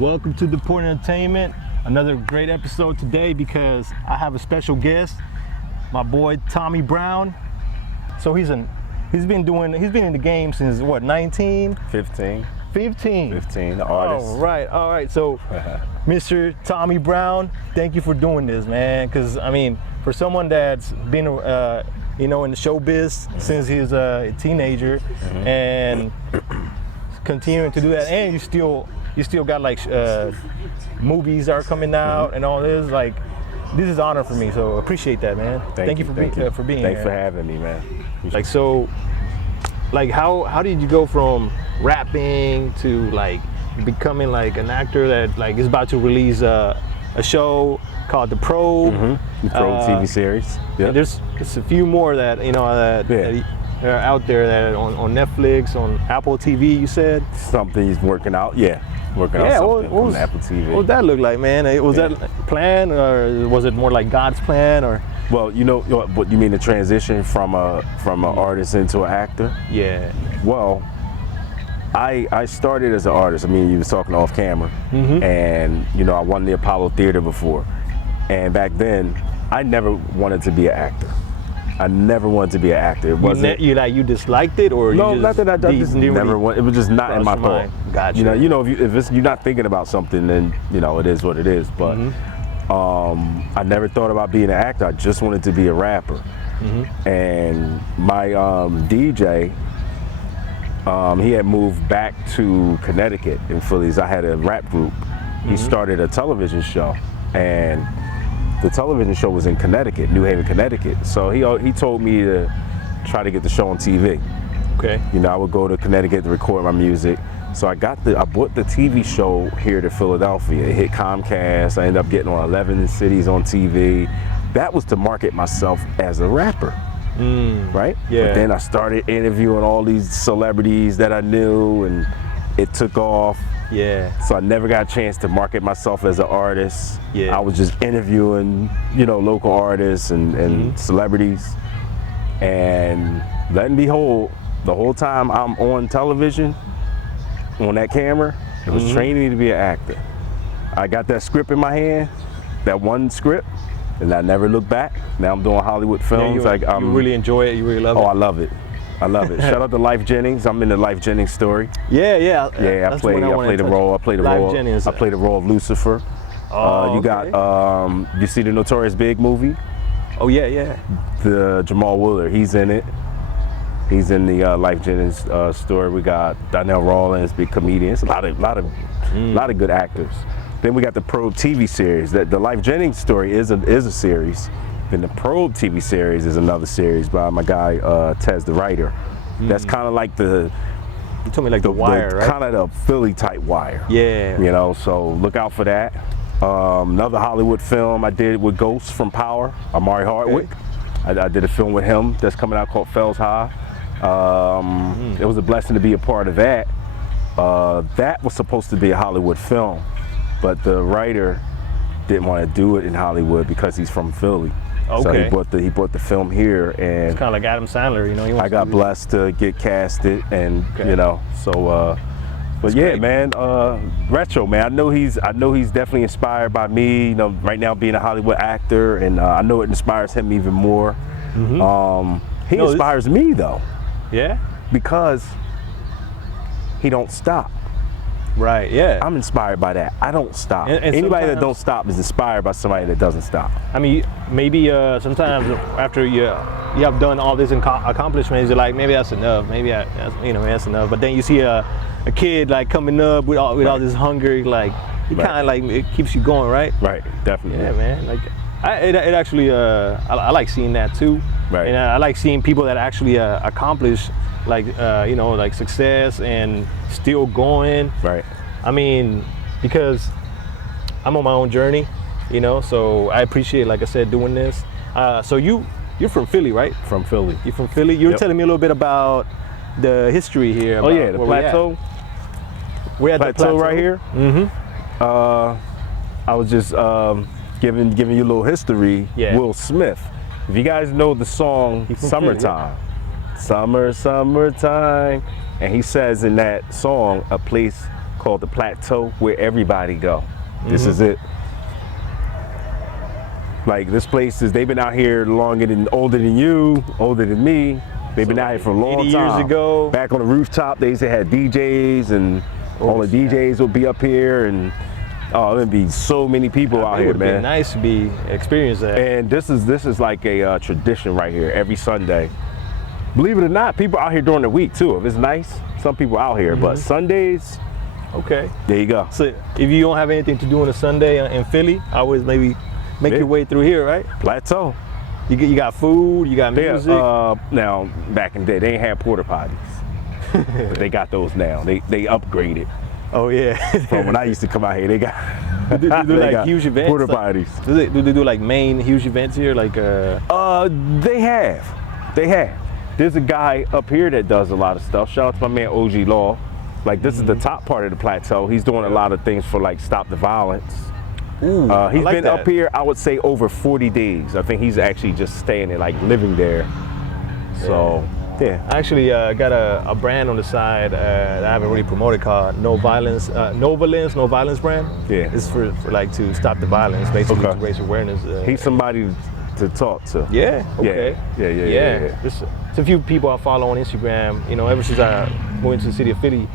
Welcome to Deport Entertainment. Another great episode today because I have a special guest, my boy Tommy Brown. So he's been in the game since what, 19? 15. 15. 15, the artist. All right. So, Mr. Tommy Brown, thank you for doing this, man. Because I mean, for someone that's been, in the showbiz since he's a teenager, and continuing to do that, and you still got like movies are coming out and all this. Like, this is an honor for me. So appreciate that, man. Thank you for being here. Thanks for having me, man. Like, so, like, how did you go from rapping to like becoming like an actor that like is about to release a show called The Probe? The Probe TV series. Yeah. And there's a few more that that are out there that on Netflix, on Apple TV. You said something he's working out. Working out something on Apple TV. What would that look like, man? Was that planned, or was it more like God's plan, or? Well, what you mean, the transition from an artist into an actor? Yeah. Well, I started as an artist. I mean, you was talking off camera, and I won the Apollo Theater before, and back then I never wanted to be an actor. I never wanted to be an actor. It wasn't. You disliked it, or no? You not that I just never wanted. It was just not in my thought. Gotcha. If you're not thinking about something, then it is what it is. But I never thought about being an actor. I just wanted to be a rapper. And my DJ, he had moved back to Connecticut in Philly. I had a rap group. He started a television show, and the television show was in Connecticut, New Haven, Connecticut. So he told me to try to get the show on TV. Okay. I would go to Connecticut to record my music. So I bought the TV show here to Philadelphia. It hit Comcast. I ended up getting on 11 cities on TV. That was to market myself as a rapper, right? Yeah. But then I started interviewing all these celebrities that I knew, and it took off. Yeah. So I never got a chance to market myself as an artist. Yeah. I was just interviewing, local artists and celebrities. And lo and behold, the whole time I'm on television, on that camera, it was training me to be an actor. I got that script in my hand, that one script, and I never looked back. Now I'm doing Hollywood films. You really enjoy it? You really love it? Oh, I love it. I love it. Shout out to Life Jennings. I'm in the Life Jennings story. Yeah. I play the role of Lucifer. Oh, you got you see the Notorious Big movie? Oh yeah. The Jamal Wooler, he's in it. He's in the Life Jennings story. We got Lionell Rawlins, big comedians, a lot of good actors. Then we got the Probe TV series. The Life Jennings story is a series. Then the Probe TV series is another series by my guy Tez, the writer. That's kind of like you told me like the Wire, right? Kind of the Philly type Wire. Yeah. So look out for that. Another Hollywood film I did with Ghost from Power, Amari Hardwick. I did a film with him that's coming out called Fels High. It was a blessing to be a part of that. That was supposed to be a Hollywood film, but the writer didn't want to do it in Hollywood because he's from Philly. Okay. So he brought the film here, and it's kind of like Adam Sandler, I got blessed to get casted, and but yeah, great. man, Retro, man. I know he's definitely inspired by me. Right now being a Hollywood actor, and I know it inspires him even more. He inspires me though. Yeah. Because he don't stop. Right. Yeah. I'm inspired by that. I don't stop. And anybody that don't stop is inspired by somebody that doesn't stop. I mean, maybe sometimes after you have done all these accomplishments, you're like, maybe that's enough. Maybe that's enough. But then you see a kid like coming up with all this hunger, like it kind of like it keeps you going, right? Right. Definitely. Yeah, man. Like it actually I like seeing that too. Right. And I like seeing people that actually accomplish like like success and still going. Right. I mean, because I'm on my own journey, so I appreciate, like I said, doing this. So you're from Philly, right? From Philly. You're from Philly. You were telling me a little bit about the history here. The plateau. We're at the plateau right here. I was just giving you a little history. Yeah. Will Smith. If you guys know the song Summertime, Summertime, and he says in that song, a place called the Plateau, where everybody go. This is it. Like this place is, they've been out here older than you, older than me. They've been out here for a long 80 time. years ago. Back on the rooftop, they used to have DJs, and all the DJs would be up here, and there'd be so many people out here, man. It would be nice to experience that. And this is like a tradition right here every Sunday. Believe it or not, people out here during the week too. If it's nice, some people out here, but Sundays, okay. There you go. So if you don't have anything to do on a Sunday in Philly, I always maybe make your way through here, right? Plateau. You got food, you got music. Now, back in the day, they ain't had porta potties. But they got those now. They upgraded. Oh yeah. From when I used to come out here, they got do they like got huge events. porta like, potties. do they do like main huge events here? Like They have. There's a guy up here that does a lot of stuff. Shout out to my man OG Law. Like this is the top part of the Plateau. He's doing a lot of things for like Stop the Violence. Ooh, He's like been that. up here, I would say, over 40 days. I think he's actually just staying there, like living there. So, yeah. I actually got a brand on the side that I haven't really promoted called No Violence brand. Yeah. It's for like to stop the violence, basically to raise awareness. He's somebody to talk to. Yeah. Okay. Yeah. There's a few people I follow on Instagram. You know, ever since I moved into the city of Philly,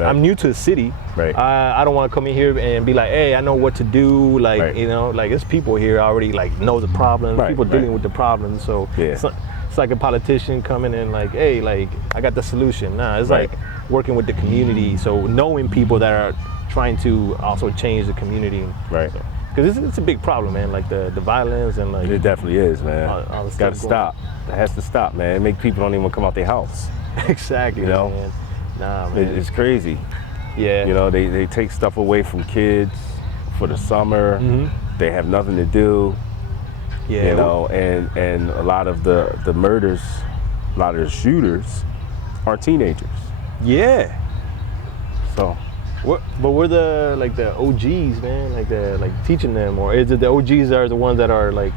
I'm new to the city. Right. I don't want to come in here and be like, hey, I know what to do. Like, you know, like there's people here already like know the problems. People dealing with the problems. So it's like a politician coming in like, hey, like I got the solution. Nah, it's like working with the community. So knowing people that are trying to also change the community. Right. Because it's a big problem, man. Like the violence and like. It definitely is, man. All It's got to stop. It has to stop, man. It make people don't even come out their house. Exactly. You know. Man. Nah, man. It's crazy. Yeah. You know, they take stuff away from kids for the summer. They have nothing to do. Yeah. You know, and a lot of the murders, a lot of the shooters are teenagers. Yeah. So. But we're the OGs, man, like teaching them, or is it the OGs are the ones that are like?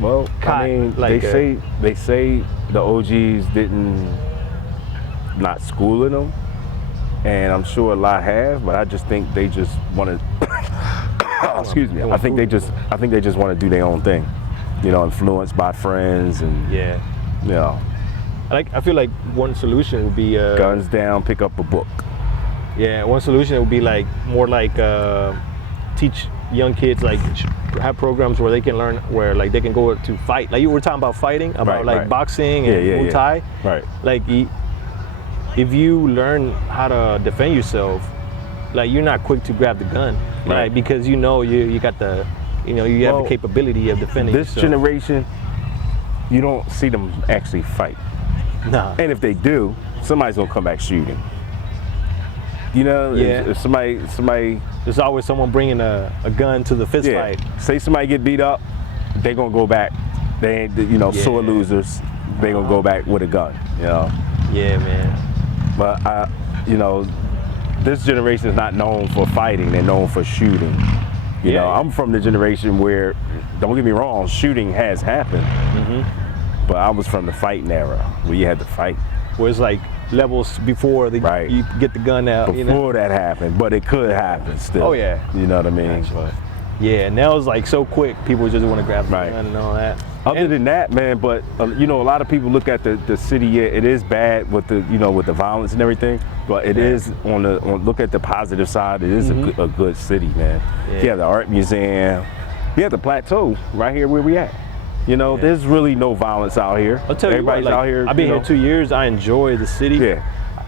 Well, I mean, like they say the OGs didn't not schooling them, and I'm sure a lot have, but I just think they just want to. Excuse me. I think they just want to do their own thing, you know, influenced by friends and you know. I feel like one solution would be guns down, pick up a book. Yeah, one solution would be like more like teach young kids, like have programs where they can learn, where like they can go to fight. Like you were talking about fighting, about boxing and Muay Thai. Right. Like if you learn how to defend yourself, like you're not quick to grab the gun, right? Because you know you got the, you know, you have the capability of defending yourself. This generation, you don't see them actually fight. Nah. And if they do, somebody's gonna come back shooting. You know, if somebody, there's always someone bringing a gun to the fist fight. Say somebody get beat up, they gonna go back. They ain't, you know, sore losers. They gonna go back with a gun. You know. Yeah, man. But you know, this generation is not known for fighting. They're known for shooting. You know, I'm from the generation where, don't get me wrong, shooting has happened. But I was from the fighting era where you had to fight. Where it's like levels before you get the gun out. Before that happened, but it could happen still. Oh yeah. You know what I mean? But, yeah, now it's like so quick. People just want to grab the gun and all that. Other than that, man, but you know, a lot of people look at the city. Yeah, it is bad with the, you know, with the violence and everything. But it is look at the positive side. It is a good city, man. Yeah. You have the art museum. You have the Plateau right here where we at. You know, there's really no violence out here. I'll tell Everybody's you what, like, out here. I've been here 2 years. I enjoy the city. Yeah.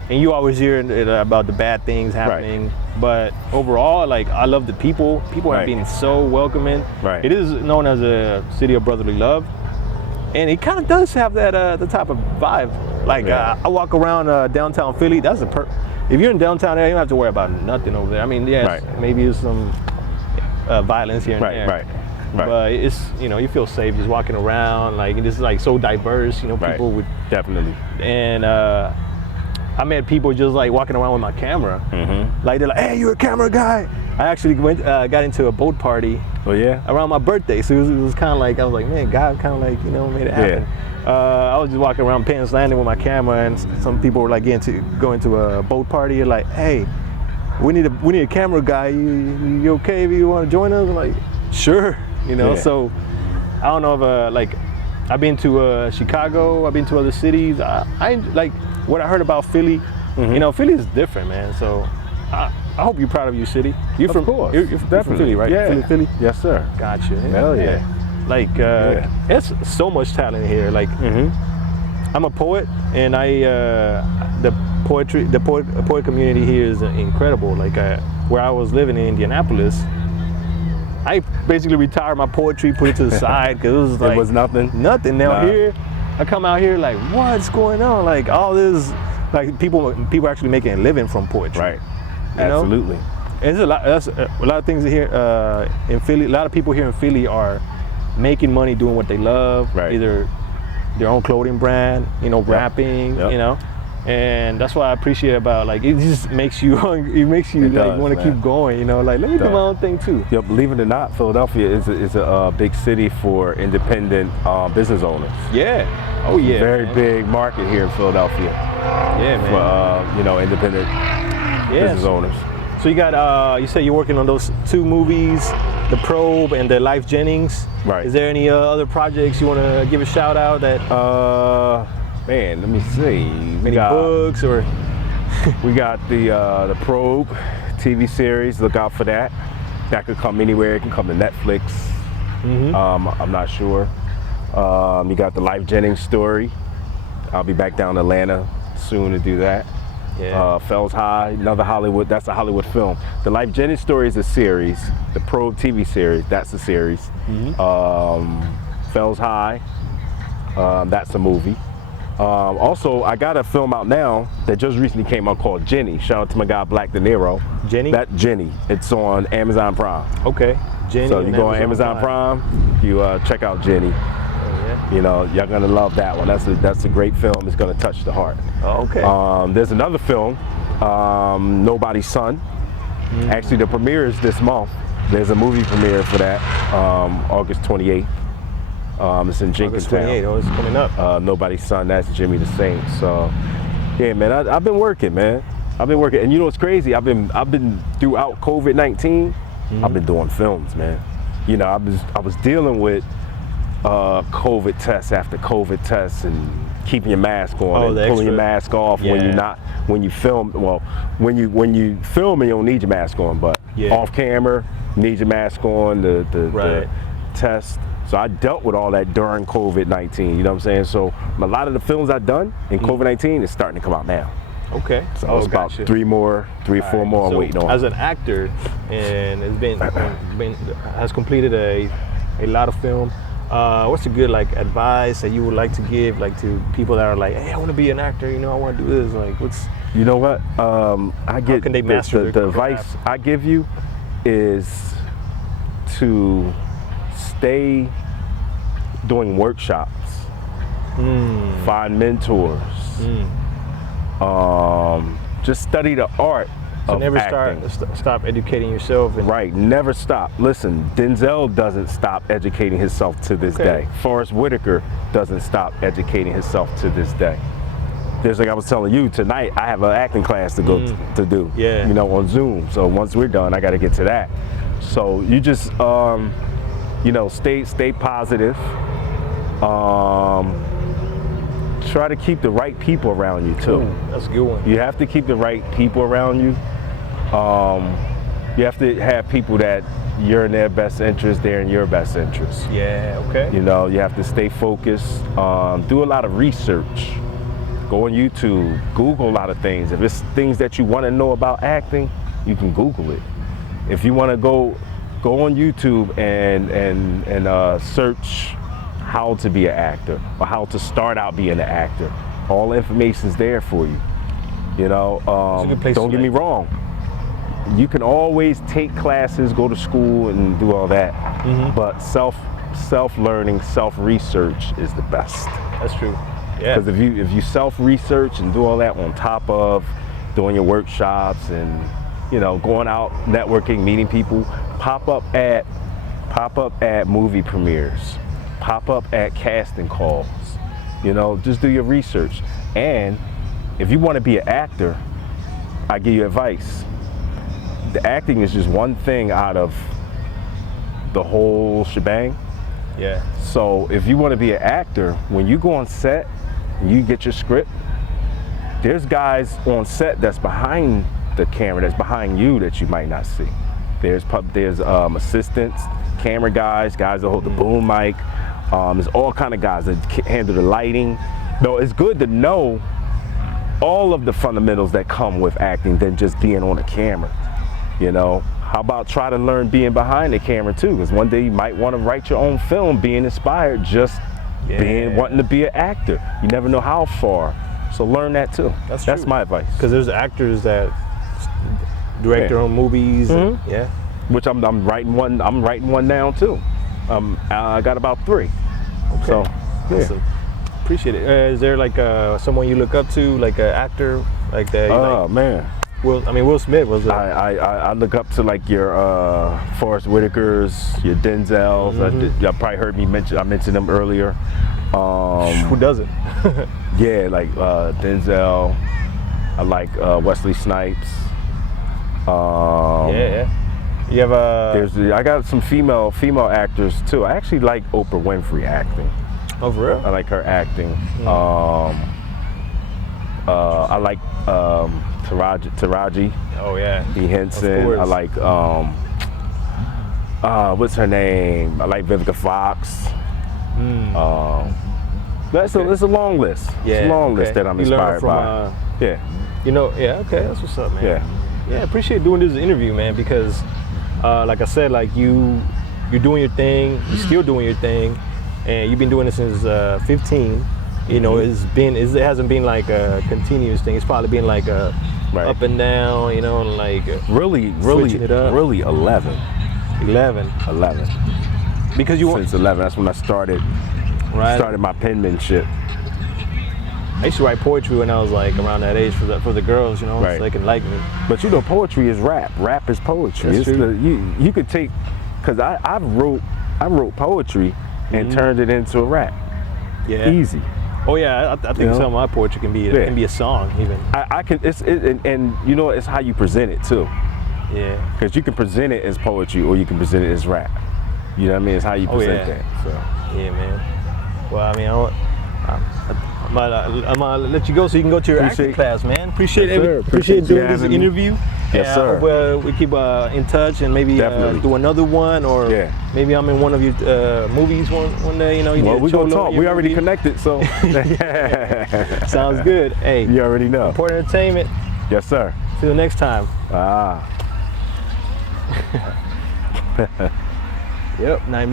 And you always hear about the bad things happening. But overall, like, I love the people. People have been so welcoming. Right. It is known as a city of brotherly love. And it kind of does have that the type of vibe. Like, I walk around downtown Philly. That's if you're in downtown area, you don't have to worry about nothing over there. I mean, yes, maybe there's some violence here and there. Right. But it's, you know, you feel safe just walking around. Like, it's like so diverse, you know, people would. Definitely. And I met people just like walking around with my camera. Like, they're like, hey, you're a camera guy. I actually got into a boat party. Oh yeah? Around my birthday. So it was kind of like, I was like, man, God kind of like, you know, made it happen. I was just walking around Penn's Landing with my camera, and some people were like going to a boat party. Like, hey, we need a camera guy. You okay if you want to join us? I'm like, sure. You know, so I don't know if like I've been to Chicago. I've been to other cities. I like what I heard about Philly. You know, Philly is different, man. So I hope you're proud of your city. You're Of from course. You're from Philly, right? Yeah. Philly. Yes, sir. Gotcha. Hell yeah. Like it's so much talent here. Like I'm a poet, and the poet community here is incredible. Like where I was living in Indianapolis, I basically retired my poetry, put it to the side because it was like It was nothing. Nothing. Now here, I come out here like, what's going on? Like all this, like people actually making a living from poetry. Right. You know? Absolutely. And there's a lot of things here in Philly. A lot of people here in Philly are making money doing what they love, Right. either their own clothing brand, you know, rapping, you know, and that's what I appreciate about, like, it just makes you hungry. It makes you like want to keep going, you know, like let me do my own thing too. Yeah, believe it or not, Philadelphia is a big city for independent business owners. Yeah. Oh yeah. Very big market here in Philadelphia. Yeah, man. For you know, independent business owners. So you got you said you're working on those 2 movies, The Probe and the Life Jennings. Right. Is there any other projects you want to give a shout out that? Man, let me see. Any books or? We got the Probe TV series. Look out for that. That could come anywhere. It can come to Netflix. I'm not sure. You got the Life Jennings story. I'll be back down in Atlanta soon to do that. Yeah. Fels High, another Hollywood. That's a Hollywood film. The Life Jennings story is a series. The Probe TV series. That's a series. Fels High. That's a movie. Also, I got a film out now that just recently came out called Jenny. Shout out to my guy Black De Niro. Jenny? That Jenny. It's on Amazon Prime. Okay. Jenny. So you go on Amazon Prime, you check out Jenny. You know, you're gonna love that one. That's a great film. It's gonna touch the heart. Oh, okay. There's another film, Nobody's Son. Actually, the premiere is this month. There's a movie premiere for that, August 28th. It's in Jenkintown. August 28th. Oh, it's coming up. Nobody's Son. That's Jimmy the Saint. So, yeah, man, I've been working, man. I've been working, and you know what's crazy? I've been throughout COVID-19. I've been doing films, man. You know, I was dealing with COVID tests after COVID tests and keeping your mask on and pulling your mask off when you film. Well, when you film, you don't need your mask on, but off camera, you need your mask on, the test. So I dealt with all that during COVID-19, you know what I'm saying? So a lot of the films I've done in COVID-19 is starting to come out now. Okay. So it's about 3 or 4 more I'm waiting on. As an actor, and has completed a lot of film, what's a good like advice that you would like to give like to people that are like, hey, I want to be an actor, you know, I want to do this, like what's? You know what? I get how can they master the advice I give you is to stay doing workshops, find mentors, just study the art so of never acting. stop educating yourself. Right, never stop. Listen, Denzel doesn't stop educating himself to this day. Forrest Whitaker doesn't stop educating himself to this day. Just like I was telling you, tonight I have an acting class to go to do, you know, on Zoom. So once we're done, I got to get to that. So you just, you know, stay positive. Try to keep the right people around you too. That's a good one. You have to keep the right people around you. You have to have people that you're in their best interest, they're in your best interest. Yeah, okay. You know, you have to stay focused. Do a lot of research. Go on YouTube, Google a lot of things. If it's things that you want to know about acting, you can Google it. If you want to go on YouTube and search how to be an actor or how to start out being an actor. All the information's there for you. You know, don't get me wrong. You can always take classes, go to school and do all that. But self-learning, self-research is the best. That's true. Yeah. Because if you self-research and do all that on top of doing your workshops and, you know, going out, networking, meeting people, pop up at movie premieres, pop up at casting calls, you know, just do your research. And if you want to be an actor, I give you advice. the acting is just one thing out of the whole shebang. Yeah. So if you want to be an actor, when you go on set, you get your script, there's guys on set that's behind the camera, that's behind you that you might not see. There's assistants, camera guys that hold the boom mic. There's all kind of guys that handle the lighting. No, it's good to know all of the fundamentals that come with acting than just being on a camera. You know, how about try to learn being behind the camera too? Because one day you might want to write your own film, being inspired, just wanting to be an actor. You never know how far. So learn that too. That's my advice. Because there's actors that direct their own movies. And, which I'm writing one. I'm writing one now too. I got about 3. Okay. So awesome. Appreciate it. Is there like someone you look up to, like an actor, like that? Oh man. Will Smith was. I look up to like your Forrest Whitakers, your Denzels. Y'all probably heard me mention. I mentioned them earlier. Who doesn't? Yeah, like Denzel. I like Wesley Snipes. You have I got some female actors too. I actually like Oprah Winfrey acting. Oh, for real? I like her acting. I like Taraji. Oh yeah. B. Henson. I like what's her name? I like Vivica Fox. It's a long list. Yeah, it's a long list that I'm inspired by. You know, okay, that's what's up, man. Yeah, I appreciate doing this interview, man, because like I said, like you're doing your thing, you're still doing your thing, and you've been doing it since 15. You know, it hasn't been like a continuous thing. It's probably been like a up and down, you know, and like really 11. 11. Because since 11, that's when I started my penmanship. I used to write poetry when I was like around that age for the girls, you know, so they can like me. But you know, poetry is rap. Rap is poetry. That's true. You could take, because I wrote poetry and turned it into a rap. Yeah. Easy. Oh yeah, I think some of my poetry can be a song even. I can and you know, it's how you present it too. Yeah. Because you can present it as poetry or you can present it as rap. You know what I mean? It's how you present that. So. Yeah, man. Well, I mean, I'm gonna let you go so you can go to your acting class, man. Appreciate doing this interview. Yes, sir. I hope we keep in touch and maybe do another one, or maybe I'm in one of your movies one day. You know, we're gonna talk. We already connected, so sounds good. Hey, you already know. Important Entertainment. Yes, sir. See you next time. Yep, 9 minutes.